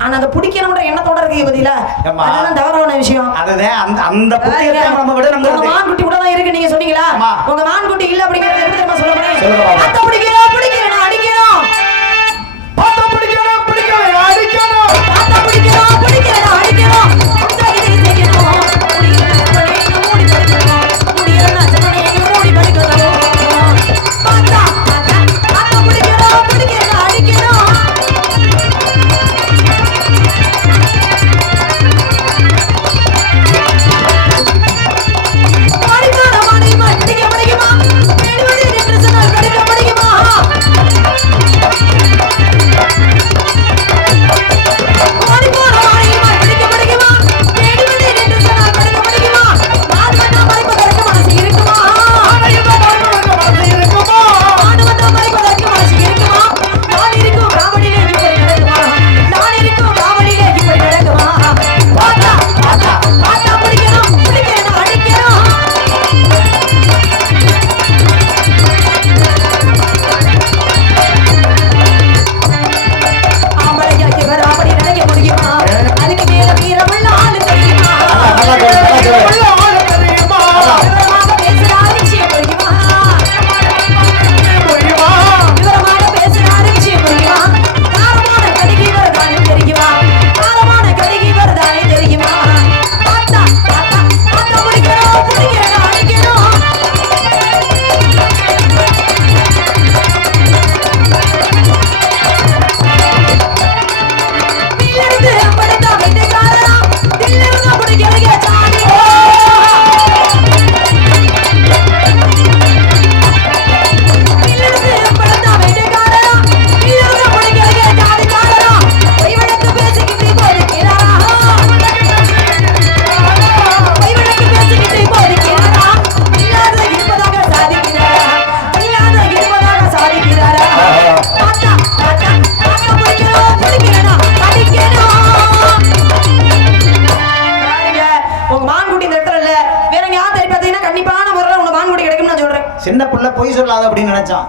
ஆனா அதை பிடிக்கணும்ன்ற எண்ணத்தோட இருக்கீங்க பதிலா. ஏம்மா? அதுதான் தவறான விஷயம். அதுதான் அந்த புத்தியத்தை நம்ம விட நம்ம உங்க மான்குட்டி கூட தான் இருக்கு நீங்க சொன்னீங்களா? ஆமா. உங்க மான்குட்டி இல்ல அப்படிங்கறத எப்படி தெரியுமா சொல்ல போறேன்? சொல்லுங்க பாப்போம். அத பிடிக்கிறோம் அடிக்கிறோம். பார்த்தா பிடிக்கணும் பிடிக்கணும் அடிக்கணும் பார்த்தா பிடிக்கிறோம் அடிக்கிறோம். முந்தாகிரி செய்யணும். முடியல மூடி படிக்கணும். முடியல சமணியை மூடி படிக்கணும். பார்த்தா பிடிக்கிறோம் அடிக்கிறோம். படிக்கணுமா படிக்குமா? வேண்டுவது என்று சொன்னால் படிக்குமா? அதுக்கு மேல வீரமுள்ள ஆளு தெரியுமா? உள்ள ஆள தெரியுமா விவரமாக பேசுறாரு விஷயம் புரியுமா? புரியுமா விவரமாக பேசுறாரு விஷயம் புரியுமா? காரமான கடுகி வருதானே தெரியுமா? காரமான கடுகி வருதானே தெரியுமா? பார்த்தா பிடிக்கிறோம் அடிக்கிறோம். தில்லிருந்து படுத்தா வெட்டுக்காரா, தில்லிருந்து பிடிக்கிறீங்க சாமி. தில்லிருந்து படுத்தா வெட்டுக்காரா, தில்லிருந்து பிடிக்கிறீங்க ஜாதிக்காரா. பொய் வழக்கு பேசிக்கிட்டு போயிருக்கிறாரா? பொய் வழக்கு பேசிக்கிட்டு போயிருக்கிறாரா? இல்லாத இருப்பதாக சாதிக்கிறாரா? இல்லாத இருப்பதாக சாதிக்கிறாரா? பார்த்தா பிடிக்கிறோம் அடிக்கிறோம். பாருங்க, உங்க மான்குட்டி இந்த இடத்துல இல்ல. வேற யார் தேடி பார்த்தீங்கன்னா கண்டிப்பான முறையில் உங்க மான்குட்டி கிடைக்கும் நான் சொல்றேன். சின்ன புள்ள பொய் சொல்லாத அப்படின்னு நினைச்சான்.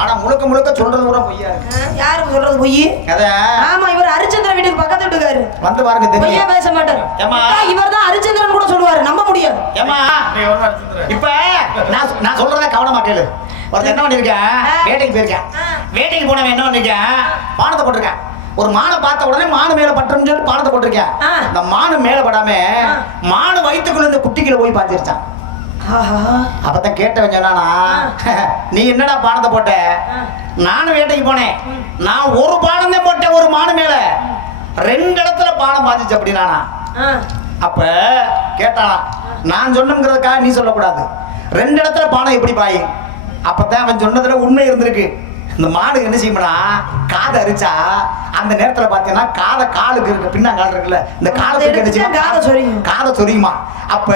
ஆனா முழுக்க சொல்றது கூட பொய்யா இருக்கு. யாருக்கு சொல்றது பொய்? அத ஆமா, இவர் ஹரிச்சந்திரன் வீட்டுக்கு பக்கத்து வீட்டுக்காரு. வந்து பாருங்க பொய்யா தெரியும். பேச மாட்டார். ஏம்மா? இவர் தான் ஹரிச்சந்திரன் கூட சொல்லுவாரு, நம்ப முடியாது. ஏமா நீ ஒண்ணு அடிச்சுற இப்ப நான் சொல்றத கவனமா கேளு. ஒருத்தன் என்ன பண்ணிருக்கேன், வேட்டைக்கு போயிருக்கேன். வேட்டைக்கு போனவன் என்ன பண்ணிருக்கேன், பானத்தை போட்டிருக்கேன். ஒரு மானை பார்த்த உடனே மானு மேல பட்டுன்னு சொல்லி பானத்தை போட்டிருக்கேன். இந்த மானு மேல படாம மானு வயிற்றுக்குள்ள இந்த குட்டிகளை போய் பாஞ்சிருச்சான். அப்பதான் கேட்டவன் சொன்னானா, நீ என்னடா பானத்தை போட்ட? நானும் வேட்டைக்கு போனேன், நான் ஒரு பானத்தை போட்டேன் ஒரு மானு மேல, 2 இடத்துல பானம் பாஞ்சிச்சு அப்படின்னானா. அப்ப கேட்டானா, நான் சொன்னங்கிறதுக்காக நீ சொல்லக்கூடாது, 2 இடத்துல பானம் எப்படி பாயும்? அப்பதான் அவன் சொன்னதுல உண்மை இருந்திருக்கு. இந்த மாடு என்ன செய்யும்னா, காதை அரிச்சா அந்த நேரத்துல பாத்தீங்கன்னா காலுக்கு இருக்கு, பின்னாங்கால் இருக்குல்ல, இந்த காலத்துக்கு என்ன செய்யும், காதை சொரியுமா. அப்ப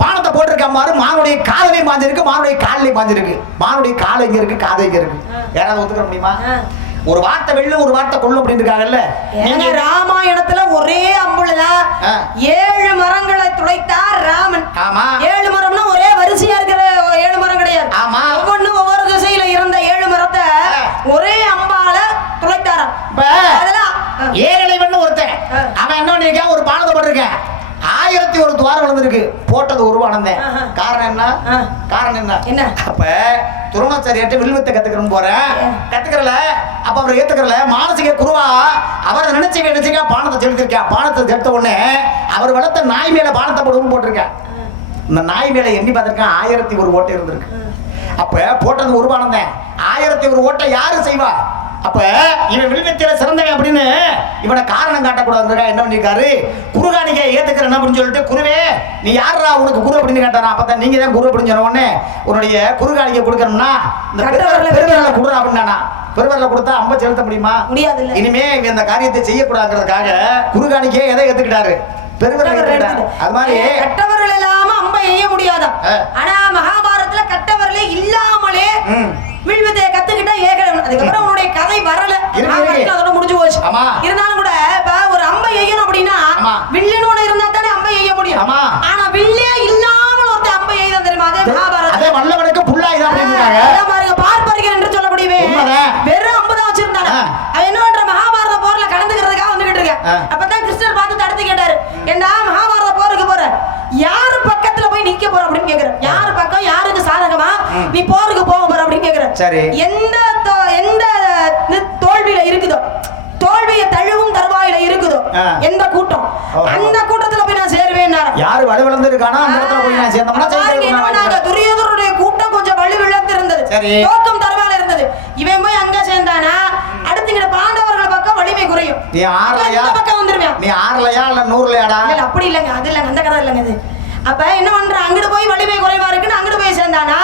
பானத்தை போட்டிருக்க மாதிரி மானுடைய காதலையும் பாஞ்சிருக்கு, மானுடைய காலிலையும் பாஞ்சிருக்கு. மானுடைய கால் எங்க இருக்கு, காது எங்க இருக்கு? யாராவது ஒத்துக்க முடியுமா? ஒரு வார்த்தை வெல்லும் ஒரு வார்த்தை கொள்ளும் அப்படின்னு இருக்காங்கல்ல. நீங்க ராமாயணத்துல ஒரே அம்புலதான் 7 மரங்களை துளைத்தார் ராமன். ஆமா. 7 மரம்னா ஒரே வரிசையா இருக்கிற 7 மரம் கிடையாது. ஆமா. ஒவ்வொன்னு ஒவ்வொரு திசையில இருந்த 7 மரத்தை ஒரே அம்பால துளைத்தாராம். இப்ப அதெல்லாம் ஏகலைவன் ஒருத்தன், அவன் என்ன பண்ணிருக்கான், ஒரு பானத்தை போட்டிருக்கேன், 1001 துவாரம் விழுந்திருக்கு, போட்டது ஒரு பானந்தேன். காரணம் என்ன? காரணம் என்ன? அப்ப துரோணாச்சாரியாட்ட வில்வித்தை கத்துக்கிறோம் போறேன், கத்துக்கிறல. அப்ப அவர் ஏத்துக்கிறல, மானசிக குருவா அவரை நினைச்சுக்க பானத்தை செலுத்திருக்கா. பானத்தை செலுத்த உடனே அவர் வளர்த்த நாய் மேல பானத்தை போடுவோம் போட்டிருக்கேன். இந்த நாய் மேல எண்ணி பார்த்திருக்கேன், 1001 ஓட்டை இருந்திருக்கு. அப்ப போட்டது ஒரு பானம் தான், 1001 ஓட்டை யாரு செய்வா? அப்ப இவன் வில்வித்தையில சிறந்தவன் அப்படின்னு இவனை காரணம் காட்டக்கூடாதுங்க. என்ன பண்ணிருக்காரு, குருகாணிக்கை ஏத்துக்கிறேன் அப்படின்னு சொல்லிட்டு, குருவே நீ யாரா உனக்கு குரு அப்படின்னு கேட்டாரா. அப்பதான் நீங்க தான் குரு அப்படின்னு சொன்ன உடனே உன்னுடைய குருகாணிக்கை கொடுக்கணும்னா இந்த பெருவிரல குடுறா அப்படின்னா, பெருவிரல கொடுத்தா அம்ப செலுத்த முடியுமா? முடியாது. இனிமே இவன் இந்த காரியத்தை செய்யக்கூடாதுங்கிறதுக்காக குருகாணிக்கையை எதை எடுத்துக்கிட்டாரு, பெருவிரல். அது மாதிரி கட்டவர்கள் இல்லாம அம்ப எய்ய முடியாதா. ஆனா மகாபாரதத்துல கட்டவர்களே இல்லாமலே வில்வித்தையை கத்துக்கிட்டா ஏகலைவன். அதுக்கப்புறம் உன்னுடைய கதை வரல, அதோட முடிஞ்சு போச்சு. இருந்தாலும் கூட இப்ப ஒரு அம்பை எய்யணும் அப்படின்னா வில்லன் ஒண்ணு இருந்தா தானே அம்பை எய்ய முடியும். ஆனா வில்லே இல்லாமல் ஒருத்தர் அம்பை எய்தான் தெரியுமா? அதே மகாபாரதம். அதே வல்லவனுக்கு புல்லாயுதம் யாரு பக்கம் யாருக்கு சாதகமா நீ போருக்கு போக போற அப்படின்னு கேக்குற. சரி. எந்த தோல்வியில இருக்குதோ, தோல்வியை தழுவும் தருவாயில இருக்குதோ எந்த கூட்டம், அந்த கூட்டத்துல போய் நான் சேருவேன். யாரு வலு விழுந்து இருக்கானோ அந்த இடத்துல போய் நான் சேர்ந்தோம்னா துரியோதனுடைய கூட்டம் கொஞ்சம் வலு விழுந்து இருந்தது, தோக்கம் தருவாயில இருந்தது. இவன் போய் அங்க சேர்ந்தானா அடுத்து பாண்டவர்கள் பக்கம் வலிமை குறையும். நீ ஆறலையா பக்கம் வந்துருவேன். நீ ஆறலையா இல்ல 100லயாடா? இல்ல அப்படி இல்லங்க, அது இல்லங்க, அந்த கதை இல்லங்க இது. அப்ப என்ன பண்ற, அங்கிட்டு போய் வலிமை குறைவா இருக்குன்னு அங்கிட்டு போய் சேர்ந்தானா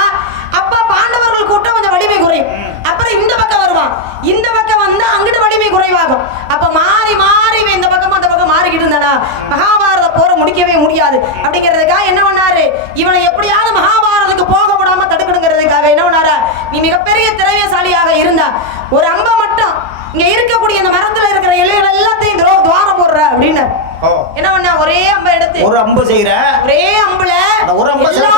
அப்ப பாண்டவர்கள் கூட்டம் கொஞ்சம் வலிமை குறையும். அப்புறம் இந்த பக்கம் வருவான், இந்த பக்கம் வந்தா அங்கிட்டு வலிமை குறைவாகும். அப்ப மாறி மாறி இந்த பக்கம் அந்த பக்கம் மாறிக்கிட்டு இருந்தானா மகாபாரத போரை முடிக்கவே முடியாது. அப்படிங்கிறதுக்காக என்ன பண்ணாரு, இவனை எப்படியாவது மகாபாரதத்துக்கு போக விடாம தடுக்கணுங்கிறதுக்காக என்ன பண்ணாரு, நீ மிகப்பெரிய திறமைசாலியாக இருந்தா ஒரு அம்பை மட்டும் இங்க இருக்கக்கூடிய அந்த மரத்துல இருக்கிற இலைகள் எல்லாத்தையும் துவாரம் போடுற அப்படின்னு என்ன பண்ண, ஒரே அம்பை எடுத்து ஒரு அம்பு செய்யற, ஒரே அம்புல ஒரு அம்பு எல்லா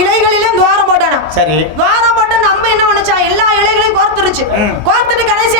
இலைகளிலும் துவாரம் போட்டானா. சரி, துவாரம் போட்டு அந்த அம்பை என்ன பண்ணுச்சா, எல்லா இலைகளையும் கோர்த்துருச்சு. கோர்த்துட்டு கடைசி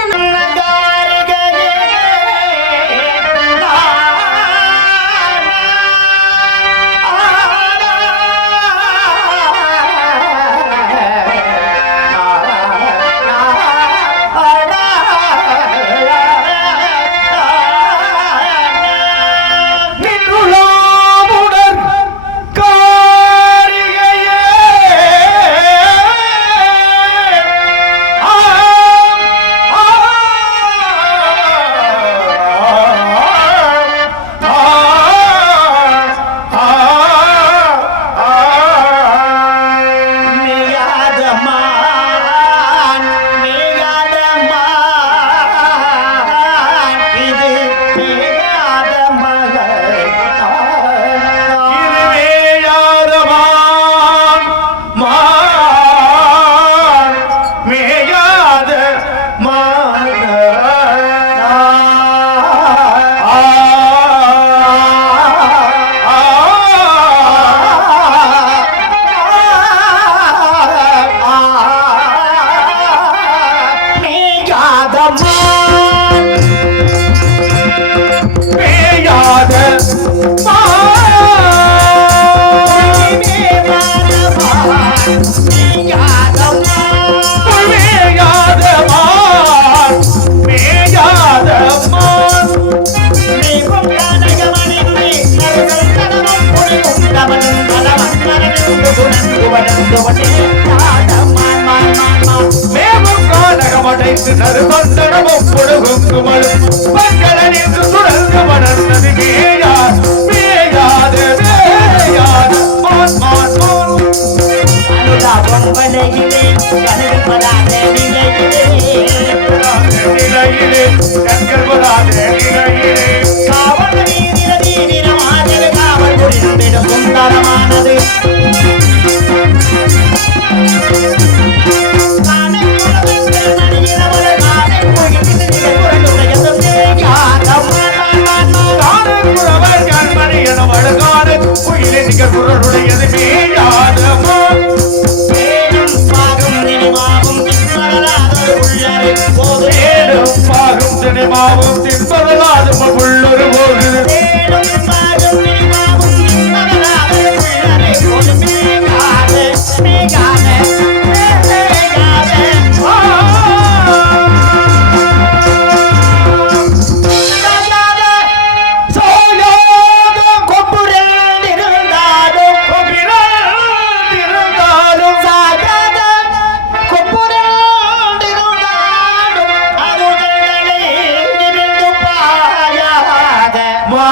மா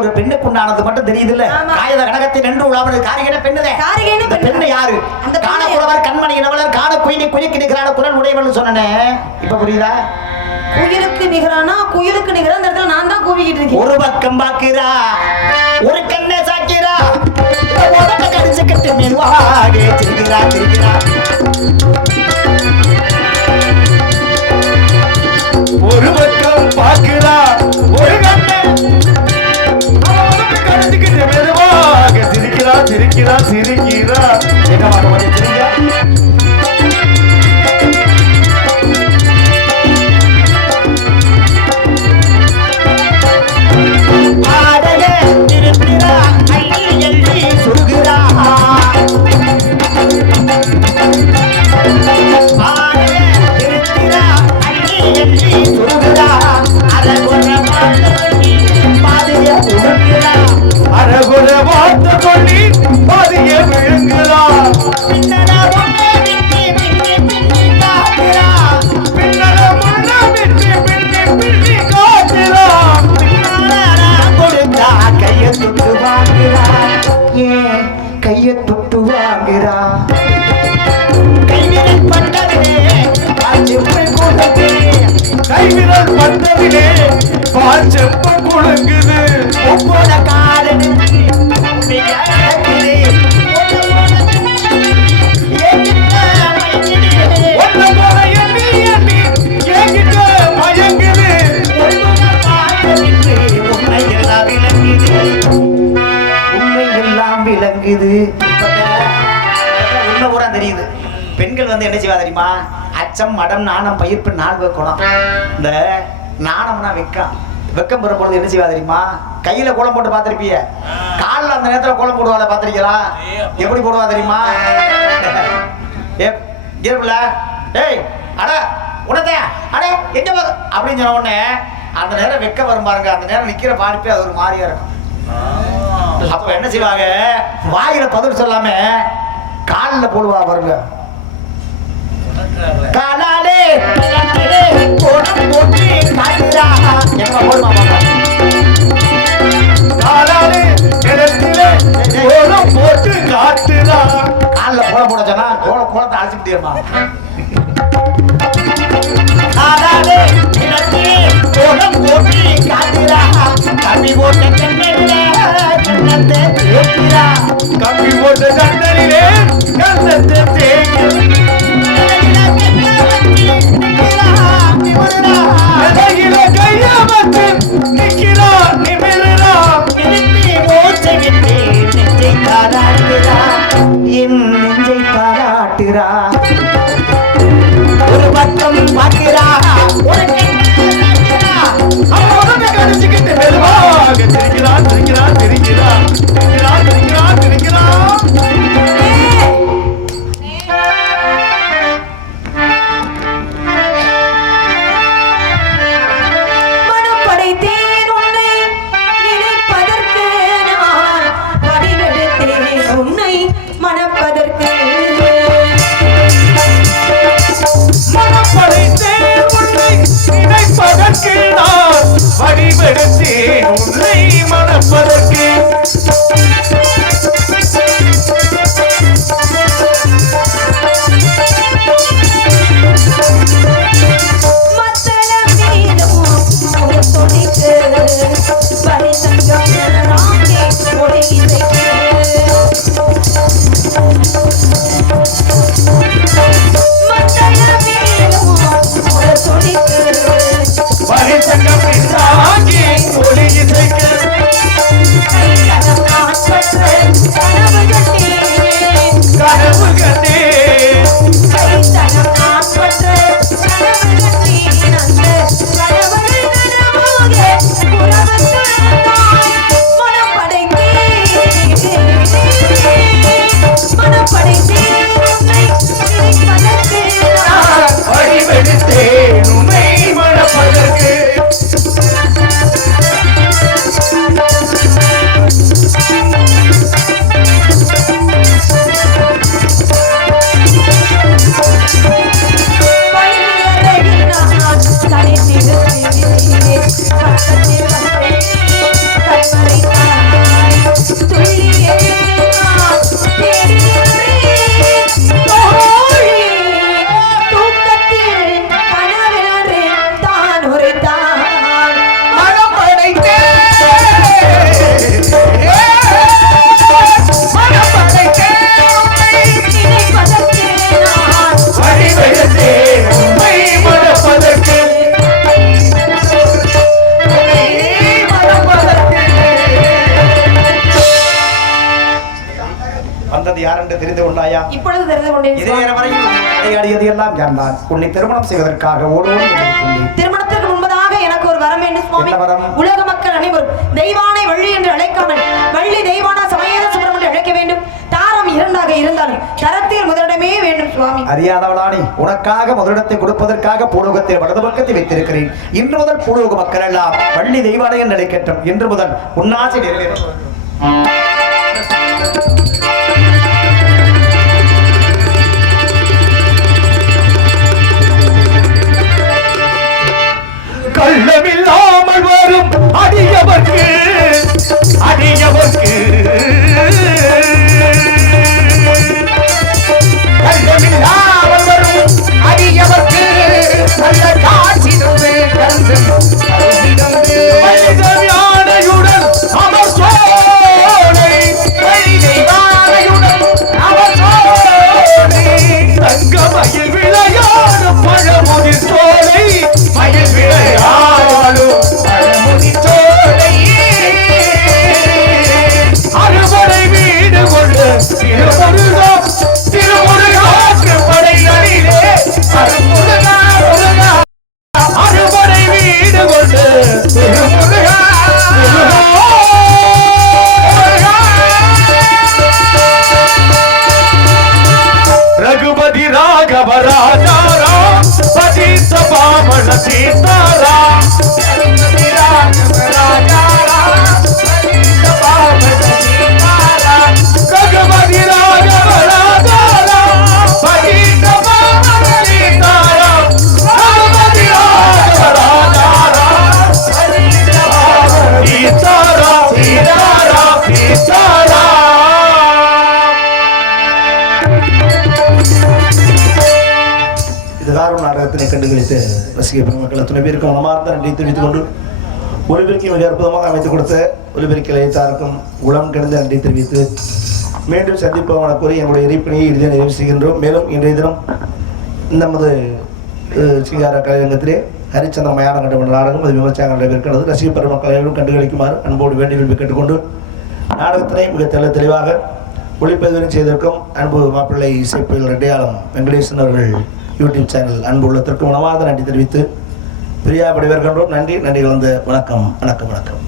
ஒரு பெண்ணுக்கு உண்டானது மட்டும் தெரியுது இல்ல. ஆமா. காயத கனகத்தில் நின்று உலாவது காரிகன பெண்ணுதே. காரிகைன இந்த பெண்ணு. பெண்ணு யாரு? அந்த பெண்ணு காண புலவர் கண்மணி இனவலர் காண குயினி குயிக்கு நிகரான குரல் உடையவள்னு சொன்னனே. இப்ப புரியுதா? குயிலுக்கு நிகரானா குயிலுக்கு நிகரா இந்த இடத்துல நான் தான் கூவிக்கிட்டு இருக்கேன். ஒரு பக்கம் பாக்குறா ஒரு கண்ணை சாக்கிறா உடம்ப கடிச்சுக்கிட்டு மெதுவாக சிரிக்கிறா சிரிக்கிறா. ஒரு பக்கம் பாக்குறா ஒரு கண்ணை கடிச்சுக்கிட்டு மெதுவாக சிரிக்கிறா சிரிக்கிறா சிரிக்கிறா. என்ன வாங்க வந்து சிரிக்கிறா. அரகுர வார்த்தை சொல்லி பாதிய விழுங்குறா. பின்னல முன்ன விட்டு பின்னி காட்டுறா. கொடுத்தா கையை தொட்டு வாங்குறா. ஏன் கையை தொட்டு வாங்குறா. கைவிரல் பட்டதிலே செப்பல் கொடுத்து கைவிரல் பட்டதிலே பால் செப்ப குழுங்குது. ஒவ்வொரு காரணம் ஒன்ன போல எண்ணி எண்ணி என்கிட்ட மயங்குது. உண்மையெல்லாம் விளங்குது. உண்மை பூரா தெரியுது. பெண்கள் வந்து என்ன செய்வா தெரியுமா? அச்சம் மடம் நாணம் பயிர்ப்பு நாள் குணம். இந்த நாணம்னா வெக்கம். வெக்கம் பெறும்பொழுது என்ன செய்வா தெரியுமா? கையில கோலம் போட்டு பார்த்திருப்பீங்க. காலில் அந்த நேரத்தில் கோலம் போடுவாள பார்த்திருக்கீங்களா? எப்படி போடுவா தெரியுமா? ஏப்புல டேய் அட உடனே அடே எங்க போகுது அப்படின்னு சொன்ன உடனே அந்த நேரம் வெக்க வரும் பாருங்க. அந்த நேரம் நிக்கிற பாடிப்பே அது ஒரு மாதிரியா இருக்கும். அப்ப என்ன செய்வாங்க? வாயில பதில் சொல்லாம காலில் போடுவா பாருங்க. காலாலே கோலம் போட்டு காட்டுறா. என்ன போடுமா பாப்பா? காலாலே நிலத்திலே கோலம் போட்டு காட்டுறா. காலில் கோலம் போட சொன்னா கோலத்தை அழைச்சிக்கிட்டேமா. காலாலே நிலத்திலே கோலம் போட்டு காட்டுறா. கம்பி போட்ட கண்ணத்தை தேய்க்கிறா. கம்பி போட்ட கண்ணனிலே கண்ணத்தை தேய்க்கிறா. கையில கைய வச்சு நிக்கிறா நிமிர்றா. என் நெஞ்சை பாராட்டுறா. ஒரு பக்கம் பார்க்கிறா ஒரு அவனை கடிச்சுக்கிட்டு மெதுவாக சிரிக்கிறா சிரிக்கிறா சிரிக்கிறா சிரிக்கிறா சிரிக்கிறா சிரிக்கிறா. மனம் படைத்தேன் உன்னை நினைப்பதற்கு நான் வடிவெடுத்தேன் உன்னை மணப்பதற்கு. மனப்படைத்தேன் உன்னை நினைப்பதற்கு நான் வடிவெடுத்தேன் உன்னை மணப்பதற்கு. மத்தளம் மீதும் ஒரு துணிக்கு பரிசங்கம் ராங்கே ஒளியிசைக்கு. மத்தளம் மீதும் ஒரு துணிக்கு பரிசங்கம் தாங்கி ஒளி இசைக்க. விளையாடியது யார் என்று தெரிந்து கொண்டாயா? இப்பொழுது தெரிந்து கொண்டேன் இதே சுவாமி. வரையில் விளையாடியது எல்லாம் யார்தான்? உன்னை திருமணம் செய்வதற்காக ஓடோடு வந்திருக்கின்றேன். திருமணத்திற்கு முன்பதாக எனக்கு ஒரு வரம் வேண்டும் சுவாமி. என்ன வரம்? உலக மக்கள் அனைவரும் தெய்வானை வள்ளி என்று அழைக்காமல் வள்ளி தெய்வானா சமயேத சுப்ரம் என்று அழைக்க வேண்டும். தாரம் இரண்டாக இருந்தாலும் தரத்தில் முதலிடமே வேண்டும் சுவாமி. அறியாதவளானி, உனக்காக முதலிடத்தை கொடுப்பதற்காக பூலோகத்தில் வலது பக்கத்தை வைத்திருக்கிறேன். இன்று முதல் பூலோக மக்கள் எல்லாம் வள்ளி தெய்வானை என்று அழைக்கட்டும். இன்று முதல் உன்னாசை நிறைவேறும். கள்ளமில்லாமல் வரும் அடியவர்க்கு அடியவர்க்கு கள்ளமில்லாமல் வரும் அடியவர்க்கு நல்ல காட்சி யானையுடன் அவர் சோலை யானையுடன் அவர் சோலை தங்க மயில் விளையாடும் பழமுதி சோலை மயில் விளையாடும் பழமுதி சோலை அறுபடை வீடு கொண்டு திருமுருகா திருமுருகாற்று படைகளிலே அறுமுருகா முருகா அறுபடை வீடு கொண்டு திருமுருகா ரகுபதி ராகவ ராஜாரா பதி சபாமண சீதாரா ரகுபதி ராகவ ராஜாரா பதி சபாமண சீதாரா ரகுபதி ராகவ ராஜாரா பதி சபாமண சீதாரா ரகுபதி ராகவ ராஜாரா பதி சபாமண சீதாரா சீதாரா சீதாரா. இதுகாரும் நாடகத்தினை கண்டுகளித்து ரசிக பெருமக்கள் அத்தனை பேருக்கு மனமார்ந்த நன்றி தெரிவித்துக் கொண்டு ஒலிபெருக்கை மிக அற்புதமாக அமைத்துக் கொடுத்த ஒலிபெருக்கை இளையத்தாருக்கும் உளம் கிடந்த நன்றி தெரிவித்து மீண்டும் சந்திப்போம் என கூறி எங்களுடைய இறைப்பணியை இறுதியாக நிறைவு செய்கின்றோம். மேலும் இன்றைய தினம் நமது சிங்கார கலையரங்கத்திலே ஹரிச்சந்திர மயான கண்டமன்ற நாடகம் அது விமர்சனம் நடைபெறுகிறது. ரசிக பெருமக்கள் அனைவரும் கண்டுகளிக்குமாறு அன்போடு வேண்டி விரும்பி கேட்டுக்கொண்டு நாடகத்தினை மிக தெளிவாக ஒளிப்பதிவு செய்திருக்கும் அன்பு மாப்பிள்ளை இசைப்புகள் ரெட்டையாளம் வெங்கடேசன் அவர்கள் யூடியூப் சேனல் அன்பு உள்ளத்திற்கு மனமார்ந்த நன்றி தெரிவித்து பிரியா விடைபெறுகின்றோம். நன்றி கலந்த வணக்கம் வணக்கம் வணக்கம்.